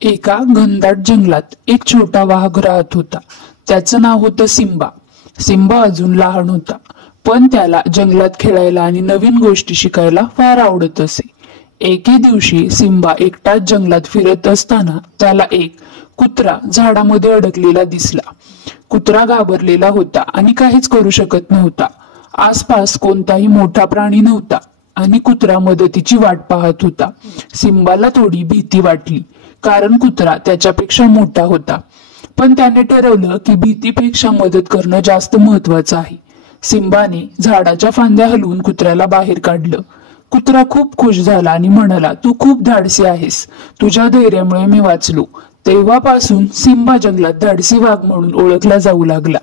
एका घनदाट जंगलात एक छोटा वाघ राहत होता। त्याचं नाव होतं सिम्बा। सिम्बा अजून लहान होता, पण त्याला जंगलात खेळायला आणि नवीन गोष्टी शिकायला फार आवडत असे। एके दिवशी सिम्बा एकटाच जंगलात फिरत असताना त्याला एक कुत्रा झाडामध्ये अडकलेला दिसला। कुत्रा घाबरलेला होता आणि काहीच करू शकत नव्हता। आसपास कोणताही मोठा प्राणी नव्हता आणि कुत्रा मदतीची वाट पाहत होता। सिम्बाला थोडी भीती वाटली, कारण कुत्रा त्याच्यापेक्षा मोठा होता, पण त्याने ठरवलं की भीतीपेक्षा मदत करणं जास्त महत्वाचं आहे। सिम्बाने झाडाच्या फांद्या हलवून कुत्र्याला बाहेर काढलं। कुत्रा खूप खुश झाला आणि म्हणाला, तू खूप धाडसी आहेस, तुझ्या धैर्यामुळे मी वाचलो। तेव्हापासून सिम्बा जंगलात धाडसी वाघ म्हणून ओळखला जाऊ लागला।